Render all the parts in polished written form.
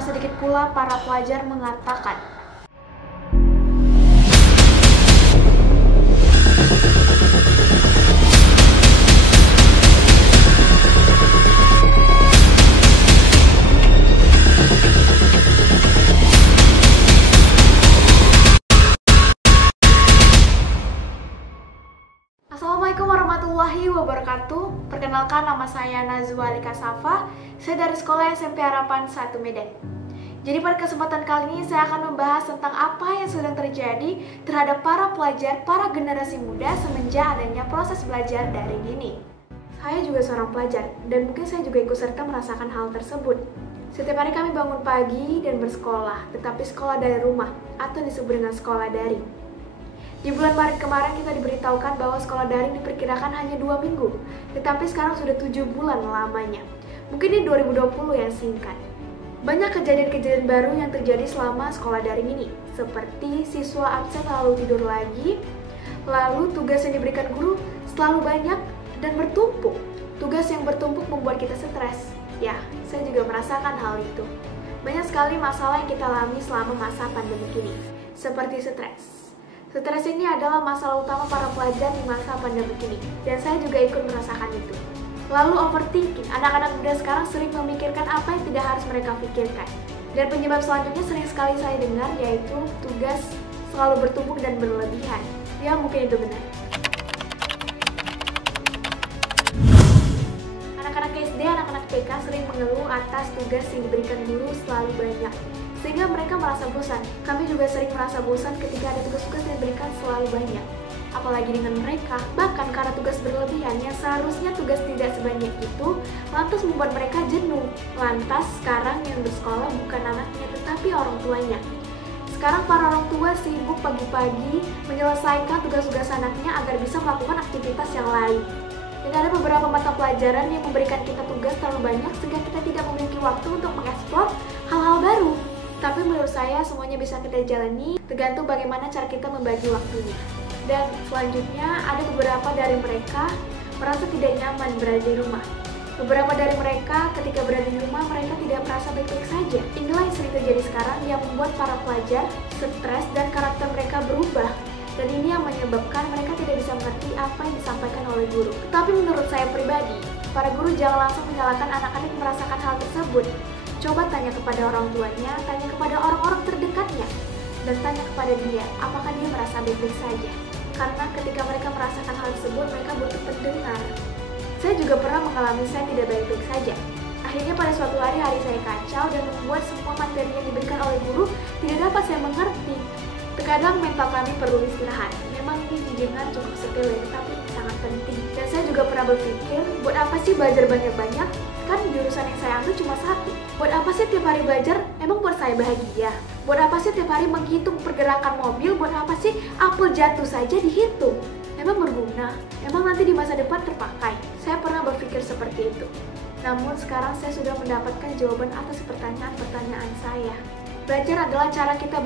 tak sedikit pula para pelajar mengatakan, Assalamualaikum warahmatullahi wabarakatuh. Perkenalkan, nama saya Nazwa Alika Safa. Saya dari Sekolah SMP Harapan 1 Medan. Jadi pada kesempatan kali ini saya akan membahas tentang apa yang sedang terjadi terhadap para pelajar, para generasi muda semenjak adanya proses belajar daring ini. Saya juga seorang pelajar dan mungkin saya juga ikut serta merasakan hal tersebut. Setiap hari kami bangun pagi dan bersekolah, tetapi sekolah dari rumah atau disebut dengan sekolah daring. Di bulan Maret kemarin kita diberitahukan bahwa sekolah daring diperkirakan hanya 2 minggu, tetapi sekarang sudah 7 bulan lamanya. Mungkin di 2020 yang singkat. Banyak kejadian-kejadian baru yang terjadi selama sekolah daring ini, seperti siswa absen lalu tidur lagi, lalu tugas yang diberikan guru selalu banyak dan bertumpuk. Tugas yang bertumpuk membuat kita stres. Ya, saya juga merasakan hal itu. Banyak sekali masalah yang kita alami selama masa pandemi ini, seperti stres. Stres ini adalah masalah utama para pelajar di masa pandemi ini, dan saya juga ikut merasakan itu. Lalu overthinking, anak-anak muda sekarang sering memikirkan apa yang tidak harus mereka pikirkan. Dan penyebab selanjutnya sering sekali saya dengar, yaitu tugas selalu bertumpuk dan berlebihan. Ya, mungkin itu benar. Anak-anak SD, anak-anak TK sering mengeluh atas tugas yang diberikan guru selalu banyak, sehingga mereka merasa bosan. Kami juga sering merasa bosan ketika ada tugas-tugas yang diberikan selalu banyak. Apalagi dengan mereka, bahkan karena tugas berlebihan yang seharusnya tugas tidak sebanyak itu, lantas membuat mereka jenuh. Lantas sekarang yang bersekolah bukan anaknya, tetapi orang tuanya. Sekarang para orang tua sibuk pagi-pagi menyelesaikan tugas-tugas anaknya agar bisa melakukan aktivitas yang lain. Dan ada beberapa mata pelajaran yang memberikan kita tugas terlalu banyak sehingga kita tidak memiliki waktu untuk mengeksplor hal-hal baru. Tapi menurut saya semuanya bisa kita jalani, tergantung bagaimana cara kita membagi waktunya. Dan selanjutnya ada beberapa dari mereka merasa tidak nyaman berada di rumah. Beberapa dari mereka ketika berada di rumah mereka tidak merasa baik-baik saja. Inilah yang sering terjadi sekarang yang membuat para pelajar stres dan karakter mereka berubah. Dan ini yang menyebabkan mereka tidak bisa mengerti apa yang disampaikan oleh guru. Tetapi menurut saya pribadi, para guru jangan langsung menyalahkan anak-anak yang merasakan hal tersebut. Coba tanya kepada orang tuanya, tanya kepada orang-orang terdekatnya, dan tanya kepada dia, apakah dia merasa baik-baik saja. Karena ketika mereka merasakan hal tersebut, mereka butuh pendengar. Saya juga pernah mengalami saya tidak baik-baik saja. Akhirnya pada suatu hari saya kacau dan membuat semua materi yang diberikan oleh guru tidak dapat saya mengerti. Terkadang mental kami perlu istirahat. Memang ini didengar cukup sepele, tapi sangat penting. Dan saya juga pernah berpikir, buat apa sih belajar banyak-banyak? Kan jurusan yang saya ambil cuma satu. Buat apa sih tiap hari belajar? Emang buat saya bahagia? Buat apa sih tiap hari menghitung pergerakan mobil? Buat apa sih apel jatuh saja dihitung? Emang berguna? Emang nanti di masa depan terpakai? Saya pernah berpikir seperti itu. Namun sekarang saya sudah mendapatkan jawaban atas pertanyaan-pertanyaan saya. Belajar adalah cara kita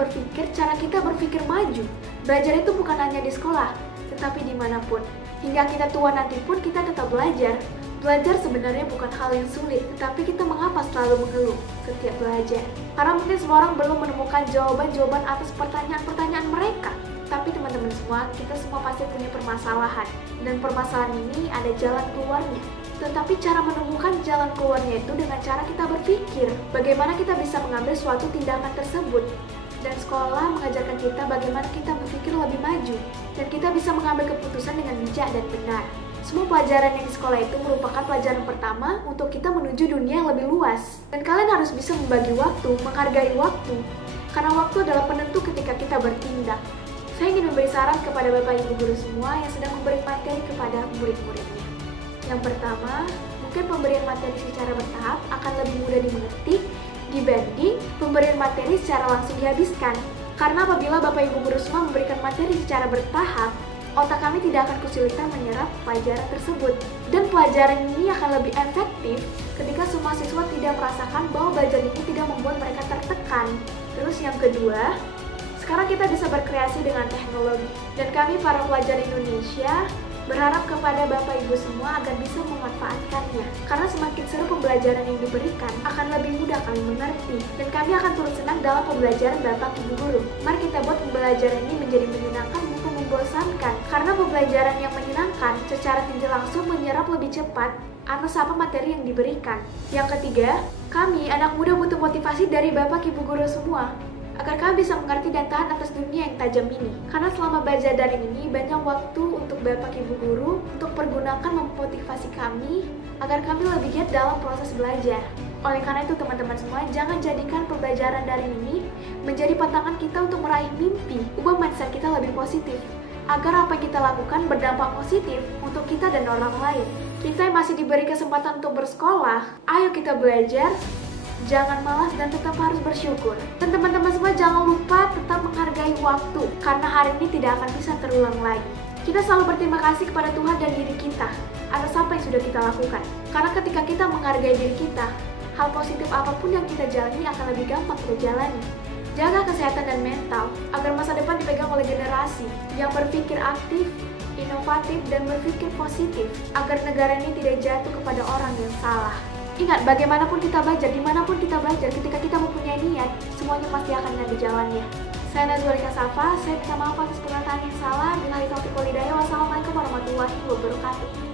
berpikir maju. Belajar itu bukan hanya di sekolah, tetapi dimanapun. Hingga kita tua nanti pun kita tetap belajar. Belajar sebenarnya bukan hal yang sulit, tetapi kita mengapa selalu mengeluh setiap belajar? Karena mungkin semua orang belum menemukan jawaban-jawaban atas pertanyaan-pertanyaan mereka. Tapi teman-teman semua, kita semua pasti punya permasalahan. Dan permasalahan ini ada jalan keluarnya. Tetapi cara menemukan jalan keluarnya itu dengan cara kita berpikir. Bagaimana kita bisa mengambil suatu tindakan tersebut. Dan sekolah mengajarkan kita bagaimana kita berpikir lebih maju. Dan kita bisa mengambil keputusan dengan bijak dan benar. Semua pelajaran yang di sekolah itu merupakan pelajaran pertama untuk kita menuju dunia yang lebih luas. Dan kalian harus bisa membagi waktu, menghargai waktu. Karena waktu adalah penentu ketika kita bertindak. Saya ingin memberi saran kepada Bapak Ibu guru semua yang sedang memberi materi kepada murid-muridnya. Yang pertama, mungkin pemberian materi secara bertahap akan lebih mudah dimengerti dibanding pemberian materi secara langsung dihabiskan. Karena apabila Bapak Ibu guru semua memberikan materi secara bertahap, otak kami tidak akan kesulitan menyerap pelajaran tersebut. Dan pelajaran ini akan lebih efektif ketika semua siswa tidak merasakan bahwa belajar ini tidak membuat mereka tertekan. Terus yang kedua, sekarang kita bisa berkreasi dengan teknologi. Dan kami para pelajar Indonesia Berharap kepada Bapak Ibu semua agar bisa memanfaatkannya. Karena semakin seru pembelajaran yang diberikan, akan lebih mudah kami mengerti. Dan kami akan turut senang dalam pembelajaran Bapak Ibu Guru. Mari kita buat pembelajaran ini menjadi menyenangkan bukan membosankan. Karena pembelajaran yang menyenangkan secara tidak langsung menyerap lebih cepat atas apa materi yang diberikan. Yang ketiga, kami anak muda butuh motivasi dari Bapak Ibu Guru semua agar kami bisa mengerti dan tahan atas dunia yang tajam ini. Karena selama belajar daring ini banyak waktu untuk Bapak Ibu Guru untuk pergunakan memotivasi kami agar kami lebih giat dalam proses belajar. Oleh karena itu teman-teman semua, jangan jadikan pembelajaran daring ini menjadi pantangan kita untuk meraih mimpi. Ubah mindset kita lebih positif agar apa yang kita lakukan berdampak positif untuk kita dan orang lain. Kita yang masih diberi kesempatan untuk bersekolah, ayo kita belajar. Jangan malas dan tetap harus bersyukur. Dan teman-teman semua jangan lupa tetap menghargai waktu, karena hari ini tidak akan bisa terulang lagi. Kita selalu berterima kasih kepada Tuhan dan diri kita atas apa yang sudah kita lakukan. Karena ketika kita menghargai diri kita, hal positif apapun yang kita jalani akan lebih gampang kita jalani. Jaga kesehatan dan mental agar masa depan dipegang oleh generasi yang berpikir aktif, inovatif, dan berpikir positif agar negara ini tidak jatuh kepada orang yang salah. Ingat, bagaimanapun kita belajar, dimanapun kita belajar, ketika kita mempunyai niat, semuanya pasti akan ada jalannya. Saya Nazwalika Safa, saya minta maaf atas perkataan yang salah. Billahi taufiq wal hidayah. Wassalamualaikum warahmatullahi wabarakatuh.